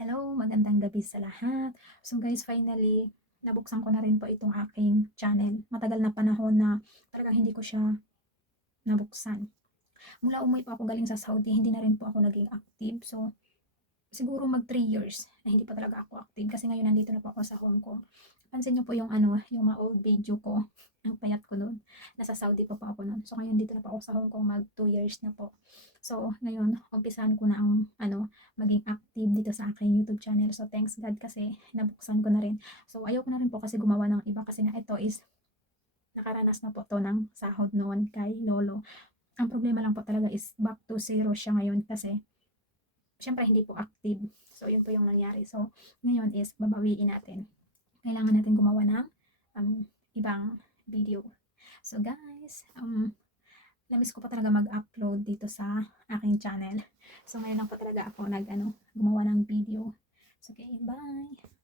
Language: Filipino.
Hello, magandang gabi sa lahat. So guys, finally, nabuksan ko na rin po itong aking channel. Matagal na panahon na talagang hindi ko siya nabuksan. Mula umuwi po ako galing sa Saudi, hindi na rin po ako naging active. So, siguro mag 3 years na hindi pa talaga ako active kasi ngayon nandito na po ako sa Hong Kong. Pansin niyo po yung yung mga old video ko, ang payat ko noon. Nasa Saudi pa po ako noon. So ngayon dito na po ako sa Hong Kong, mag 2 years na po. So ngayon, umpisahan ko na ang maging active dito sa aking YouTube channel. So thanks God kasi nabuksan ko na rin. So ayaw ko na rin po kasi gumawa ng iba kasi nga ito is nakaranas na po to ng sahod noon kay Lolo. Ang problema lang po talaga is back to zero siya ngayon kasi siyempre hindi po active. So, yun po yung nangyari. So, ngayon is babawiin natin. Kailangan natin gumawa ng ibang video. So, guys, namiss ko pa talaga mag-upload dito sa aking channel. So, ngayon lang po talaga ako gumawa ng video. So, okay, bye!